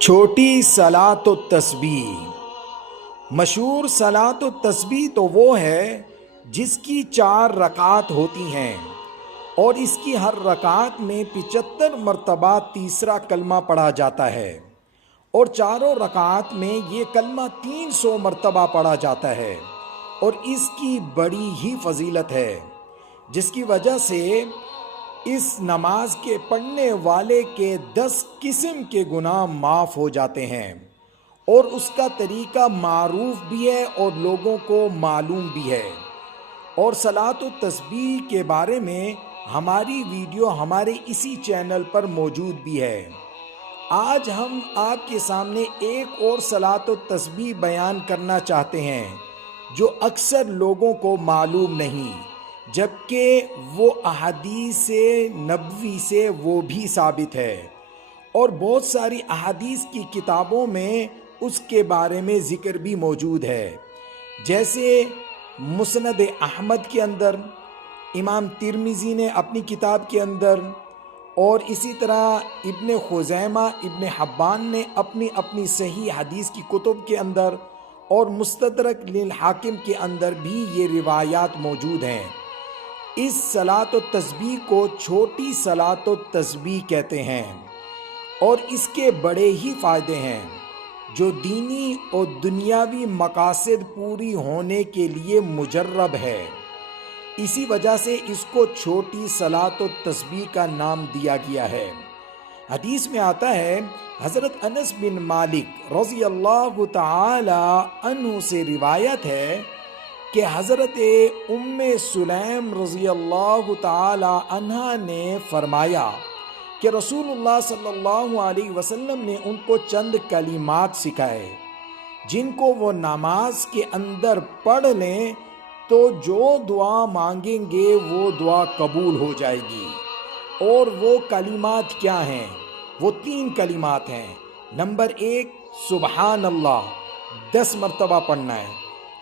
چھوٹی صلاۃ و تسبیح۔ مشہور صلاۃ و تسبیح تو وہ ہے جس کی 4 رکعات ہوتی ہیں اور اس کی ہر رکعت میں 75 مرتبہ تیسرا کلمہ پڑھا جاتا ہے، اور چاروں رکعات میں یہ کلمہ 300 مرتبہ پڑھا جاتا ہے، اور اس کی بڑی ہی فضیلت ہے، جس کی وجہ سے اس نماز کے پڑھنے والے کے 10 قسم کے گناہ معاف ہو جاتے ہیں، اور اس کا طریقہ معروف بھی ہے اور لوگوں کو معلوم بھی ہے۔ اور صلاۃ و تسبیح کے بارے میں ہماری ویڈیو ہمارے اسی چینل پر موجود بھی ہے۔ آج ہم آپ کے سامنے ایک اور صلاۃ و تسبیح بیان کرنا چاہتے ہیں جو اکثر لوگوں کو معلوم نہیں، جبکہ وہ احادیث نبوی سے وہ بھی ثابت ہے، اور بہت ساری احادیث کی کتابوں میں اس کے بارے میں ذکر بھی موجود ہے، جیسے مسند احمد کے اندر، امام ترمذی نے اپنی کتاب کے اندر، اور اسی طرح ابن خزیمہ، ابن حبان نے اپنی صحیح حدیث کی کتب کے اندر، اور مستدرک للحاکم کے اندر بھی یہ روایات موجود ہیں۔ اس صلاۃ و تسبیح کو چھوٹی صلاۃ و تسبیح کہتے ہیں، اور اس کے بڑے ہی فائدے ہیں جو دینی اور دنیاوی مقاصد پوری ہونے کے لیے مجرب ہے۔ اسی وجہ سے اس کو چھوٹی صلاۃ و تسبیح کا نام دیا گیا ہے۔ حدیث میں آتا ہے، حضرت انس بن مالک رضی اللہ تعالی عنہ سے روایت ہے کہ حضرت ام سلیم رضی اللہ تعالی عنہ نے فرمایا کہ رسول اللہ صلی اللہ علیہ وسلم نے ان کو چند کلمات سکھائے جن کو وہ نماز کے اندر پڑھ لیں تو جو دعا مانگیں گے وہ دعا قبول ہو جائے گی۔ اور وہ کلمات کیا ہیں؟ وہ 3 کلمات ہیں۔ نمبر 1، سبحان اللہ 10 مرتبہ پڑھنا ہے،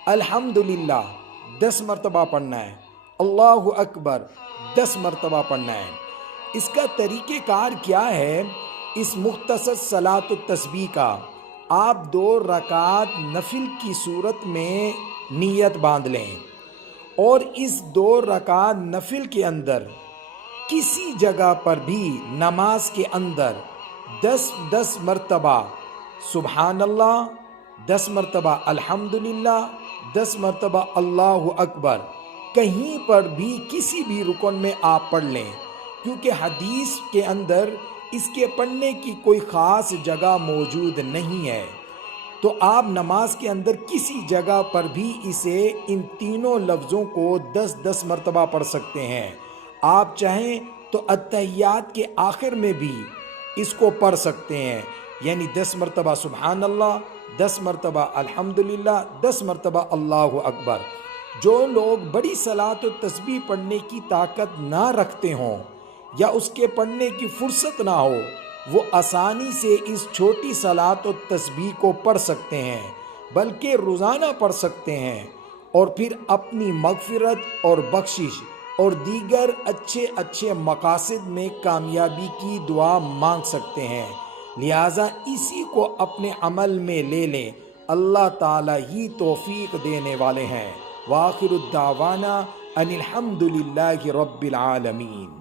الحمدللہ 10 مرتبہ پڑھنا ہے، اللہ اکبر 10 مرتبہ پڑھنا ہے۔ اس کا طریقہ کار کیا ہے؟ اس مختصر صلاۃ و تسبیح کا آپ 2 رکعات نفل کی صورت میں نیت باندھ لیں، اور اس 2 رکعات نفل کے اندر کسی جگہ پر بھی نماز کے اندر 10 مرتبہ سبحان اللہ، 10 مرتبہ الحمدللہ، 10 مرتبہ اللہ اکبر، کہیں پر بھی کسی بھی رکن میں آپ پڑھ لیں، کیونکہ حدیث کے اندر اس کے پڑھنے کی کوئی خاص جگہ موجود نہیں ہے، تو آپ نماز کے اندر کسی جگہ پر بھی اسے ان تینوں لفظوں کو 10 مرتبہ پڑھ سکتے ہیں۔ آپ چاہیں تو اتحیات کے آخر میں بھی اس کو پڑھ سکتے ہیں، یعنی 10 مرتبہ سبحان اللہ، 10 مرتبہ الحمدللہ، 10 مرتبہ اللہ اکبر۔ جو لوگ بڑی صلاۃ و تسبیح پڑھنے کی طاقت نہ رکھتے ہوں یا اس کے پڑھنے کی فرصت نہ ہو، وہ آسانی سے اس چھوٹی صلاۃ و تسبیح کو پڑھ سکتے ہیں، بلکہ روزانہ پڑھ سکتے ہیں، اور پھر اپنی مغفرت اور بخشش اور دیگر اچھے مقاصد میں کامیابی کی دعا مانگ سکتے ہیں۔ لہٰذا اسی کو اپنے عمل میں لے لیں، اللہ تعالیٰ ہی توفیق دینے والے ہیں۔ وآخر الدعوانا ان الحمد للہ رب العالمین۔